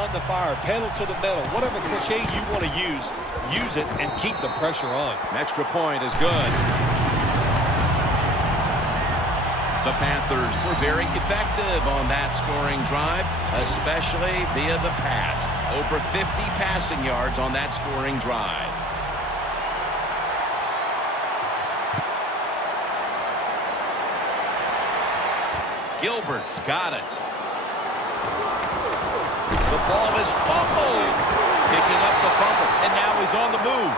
On the fire, pedal to the metal, whatever cliche you want to use it and keep the pressure on. An extra point is good. The Panthers were very effective on that scoring drive, especially via the pass. Over 50 passing yards on that scoring drive. Gilbert's got it. The ball is fumbled. Picking up the fumble, and now he's on the move.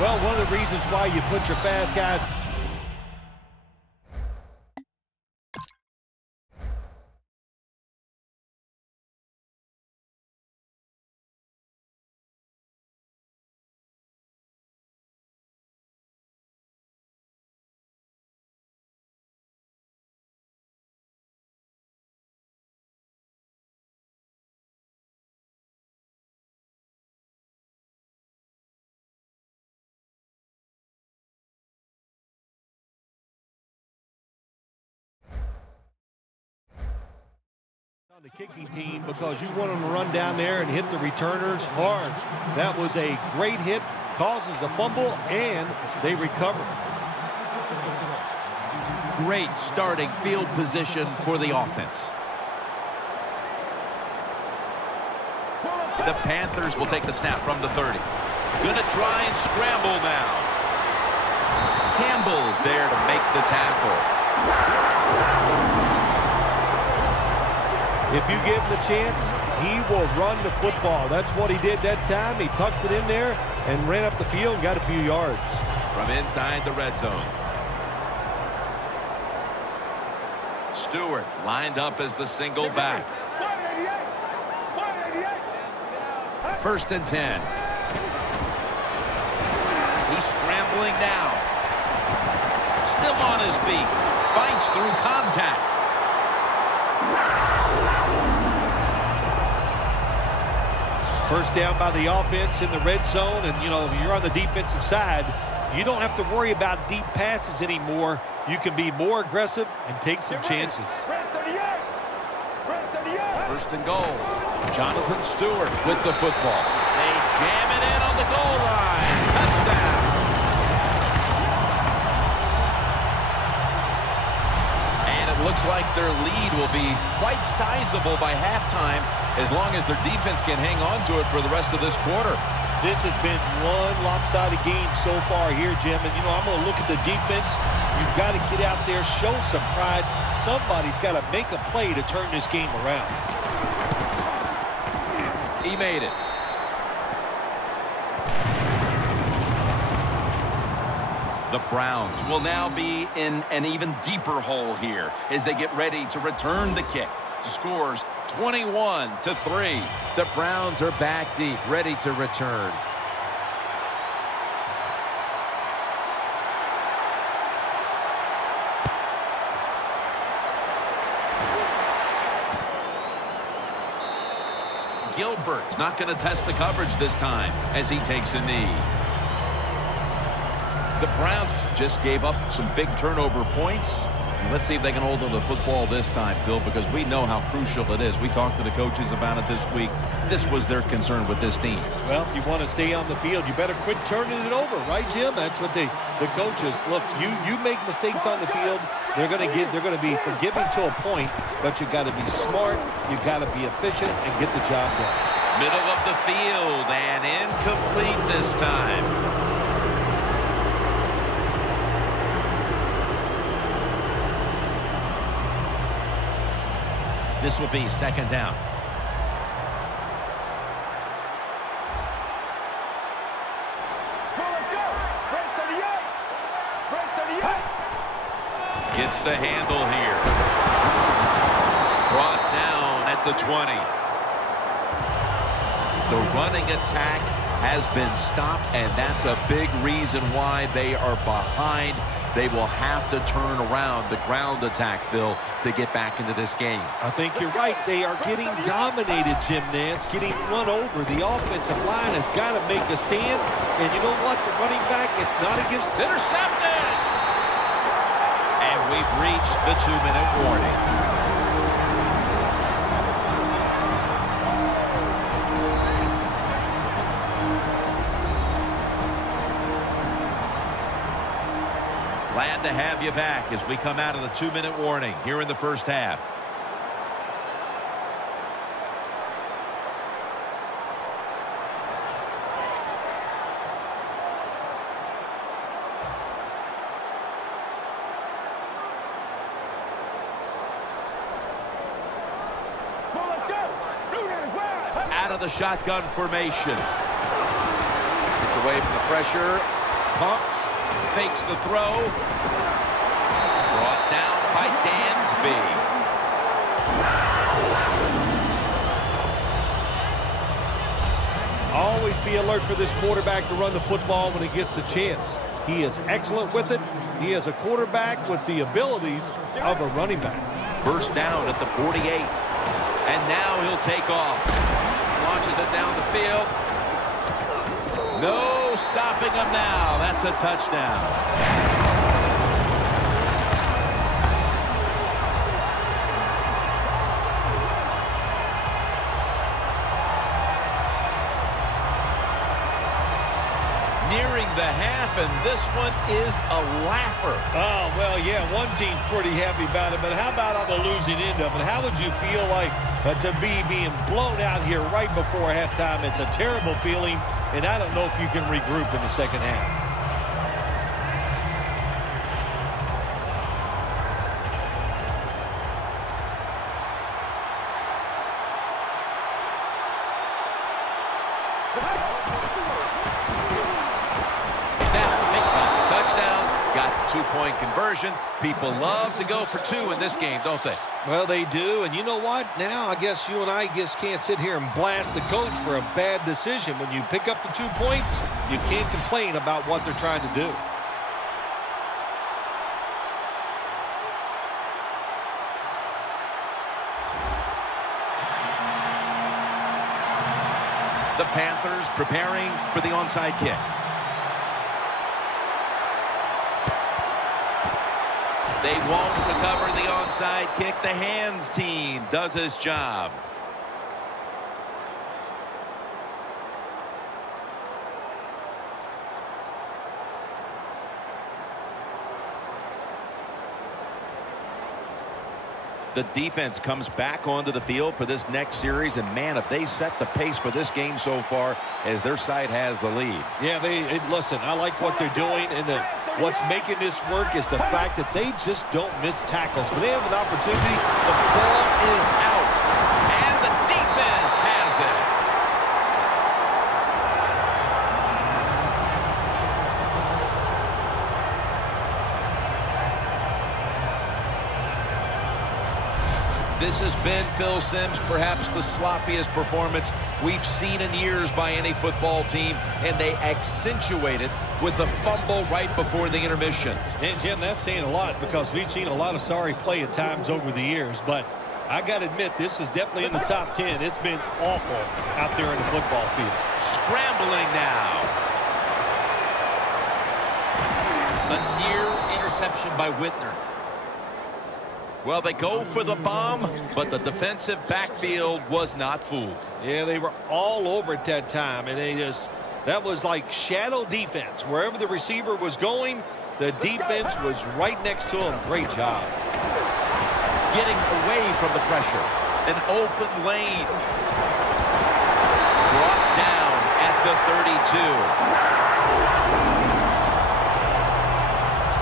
Well, one of the reasons why you put your fast guys on the kicking team, because you want them to run down there and hit the returners hard. That was a great hit, causes the fumble, and they recover. Great starting field position for the offense. The Panthers will take the snap from the 30. Gonna try and scramble now. Campbell's there to make the tackle. If you give him the chance, he will run the football. That's what he did that time. He tucked it in there and ran up the field and got a few yards. From inside the red zone. Stewart lined up as the single back. 1st and 10. He's scrambling now. Still on his feet. Fights through contact. First down by the offense in the red zone, and, you know, if you're on the defensive side, you don't have to worry about deep passes anymore. You can be more aggressive and take some chances. 1st and goal. Jonathan Stewart with the football. They jam it in on the goal line. Touchdown. And it looks like their lead will be quite sizable by halftime, as long as their defense can hang on to it for the rest of this quarter. This has been one lopsided game so far here, Jim. And, you know, I'm going to look at the defense. You've got to get out there, show some pride. Somebody's got to make a play to turn this game around. He made it. The Browns will now be in an even deeper hole here as they get ready to return the kick. Scores 21-3. The Browns are back deep, ready to return. Gilbert's not going to test the coverage this time as he takes a knee. The Browns just gave up some big turnover points. Let's see if they can hold on to the football this time, Phil, because we know how crucial it is. We talked to the coaches about it this week. This was their concern with this team. Well, if you want to stay on the field, you better quit turning it over, right, Jim? That's what the coaches look. You make mistakes on the field, they're going to be forgiving to a point, but you got to be smart, you got to be efficient, and get the job done. Middle of the field and incomplete this time. This will be 2nd down. Gets the handle here. Brought down at the 20. The running attack has been stopped, and that's a big reason why they are behind. They will have to turn around the ground attack, Phil, to get back into this game. I think you're right. They are getting dominated, Jim Nantz, getting run over. The offensive line has got to make a stand. And you know what? The running back, it's not against... It's intercepted! And we've reached the 2-minute warning. Glad to have you back as we come out of the 2-minute warning here in the first half. Out of the shotgun formation. Gets away from the pressure. Pumps. Fakes the throw. Brought down by Dansby. Always be alert for this quarterback to run the football when he gets the chance. He is excellent with it. He is a quarterback with the abilities of a running back. First down at the 48. And now he'll take off. Launches it down the field. No stopping him now. That's a touchdown. Nearing the half, and this one is a laugher. Oh, well, yeah, one team's pretty happy about it, but how about on the losing end of it? How would you feel like to be being blown out here right before halftime? It's a terrible feeling, and I don't know if you can regroup in the second half. Two-point conversion. People love to go for two in this game, don't they? Well, they do, and you know what? Now I guess you and I just can't sit here and blast the coach for a bad decision. When you pick up the 2 points, you can't complain about what they're trying to do. The Panthers preparing for the onside kick. They won't recover the onside kick. The hands team does his job. The defense comes back onto the field for this next series, and man, if they set the pace for this game so far, as their side has the lead. Yeah, listen, I like what they're doing, and what's making this work is the fact that they just don't miss tackles. When they have an opportunity, the ball is out. And the defense has it. This has been, Phil Simms, perhaps the sloppiest performance we've seen in years by any football team, and they accentuate it with the fumble right before the intermission. And, Jim, that's saying a lot because we've seen a lot of sorry play at times over the years, but I got to admit, this is definitely in the top 10. It's been awful out there in the football field. Scrambling now. A near interception by Whitner. Well, they go for the bomb, but the defensive backfield was not fooled. Yeah, they were all over at that time, and that was like shadow defense. Wherever the receiver was going, the defense was right next to him. Great job. Getting away from the pressure. An open lane. Brought down at the 32.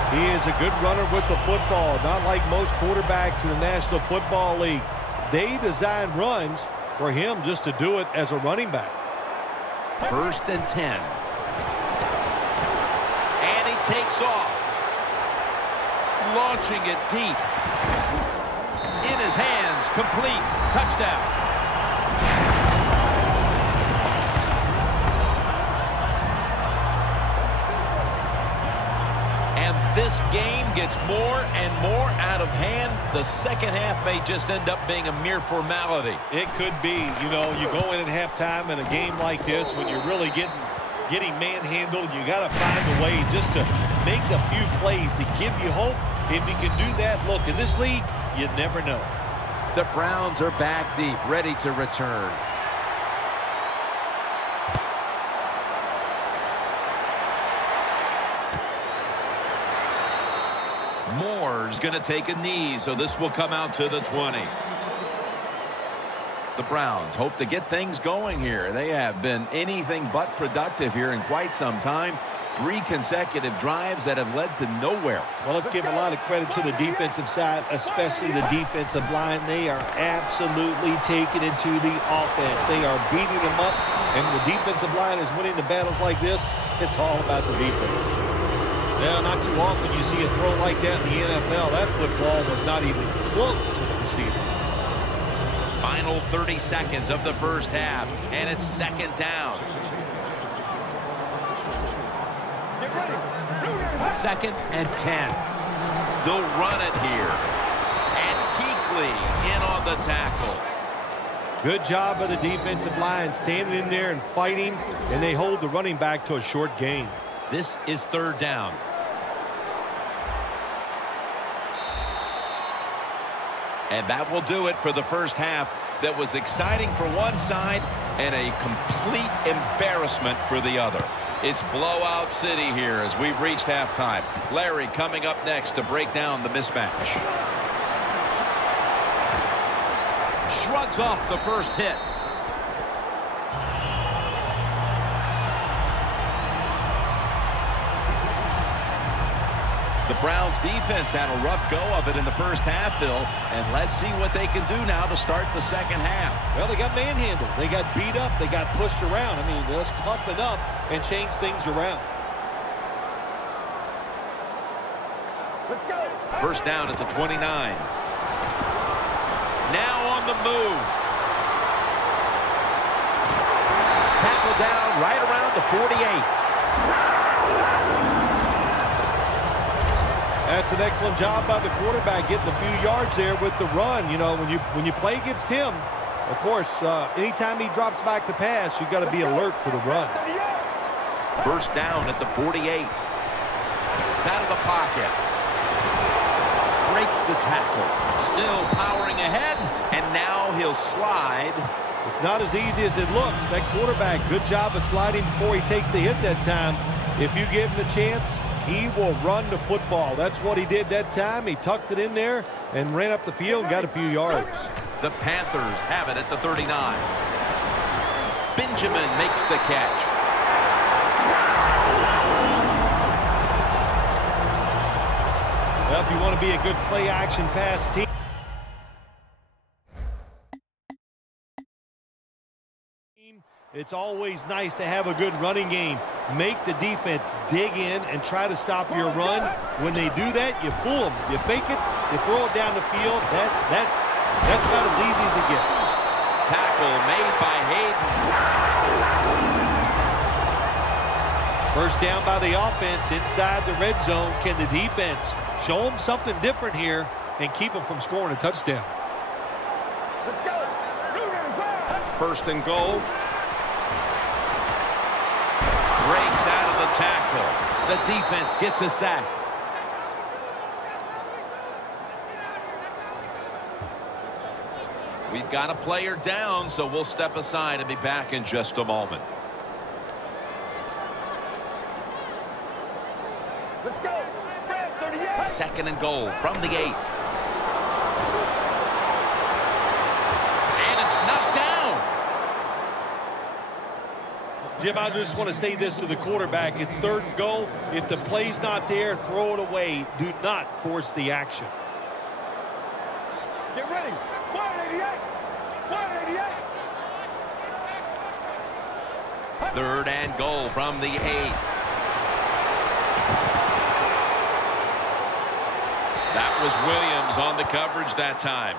He is a good runner with the football, not like most quarterbacks in the National Football League. They design runs for him just to do it as a running back. 1st and 10. And he takes off. Launching it deep. In his hands, complete. Touchdown. And this game gets more and more out of hand. The second half may just end up being a mere formality. It could be. You know, you go in at halftime in a game like this when you're really getting manhandled. You got to find a way just to make a few plays to give you hope. If you can do that, look, in this league, you never know. The Browns are back deep, ready to return. Moore's going to take a knee, so this will come out to the 20. The Browns hope to get things going here. They have been anything but productive here in quite some time. 3 consecutive drives that have led to nowhere. Well, let's give a lot of credit to the defensive side, especially the defensive line. They are absolutely taking it to the offense. They are beating them up, and when the defensive line is winning the battles like this, it's all about the defense. Now, not too often you see a throw like that in the NFL. That football was not even close to the receiver. Final 30 seconds of the first half, and it's second down. Second and 10. They'll run it here. And Kuechly in on the tackle. Good job of the defensive line standing in there and fighting, and they hold the running back to a short gain. This is third down. And that will do it for the first half. That was exciting for one side and a complete embarrassment for the other. It's blowout city here as we've reached halftime. Larry coming up next to break down the mismatch. Shrugs off the first hit. The Browns defense had a rough go of it in the first half, Bill, and let's see what they can do now to start the second half. Well, they got manhandled. They got beat up. They got pushed around. I mean, let's toughen up and change things around. Let's go. First down at the 29. Now on the move. Tackle down right around the 48. That's an excellent job by the quarterback getting a few yards there with the run. You know, when you play against him, of course, anytime he drops back to pass, you've got to be alert for the run. First down at the 48. It's out of the pocket. Breaks the tackle. Still powering ahead, and now he'll slide. It's not as easy as it looks. That quarterback, good job of sliding before he takes the hit that time. If you give him the chance, he will run the football. That's what he did that time. He tucked it in there and ran up the field and got a few yards. The Panthers have it at the 39. Benjamin makes the catch. Well, if you want to be a good play-action pass team, it's always nice to have a good running game. Make the defense dig in and try to stop your run. When they do that, you fool them. You fake it, you throw it down the field. That's about as easy as it gets. Tackle made by Hayden. First down by the offense inside the red zone. Can the defense show them something different here and keep them from scoring a touchdown? Let's go. First and goal. Breaks out of the tackle. The defense gets a sack. We've got a player down, so we'll step aside and be back in just a moment. Let's go. 38. Second and goal from the 8. And it's knocked down. Jim, I just want to say this to the quarterback. It's third and goal. If the play's not there, throw it away. Do not force the action. Get ready. 188. 188. Third and goal from the 8. That was Williams on the coverage that time.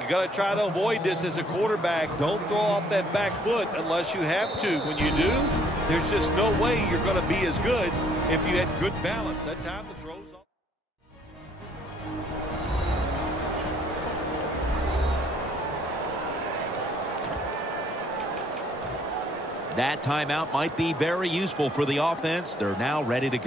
You got to try to avoid this as a quarterback. Don't throw off that back foot unless you have to. When you do, there's just no way you're going to be as good if you had good balance. That time the throws off. That timeout might be very useful for the offense. They're now ready to go.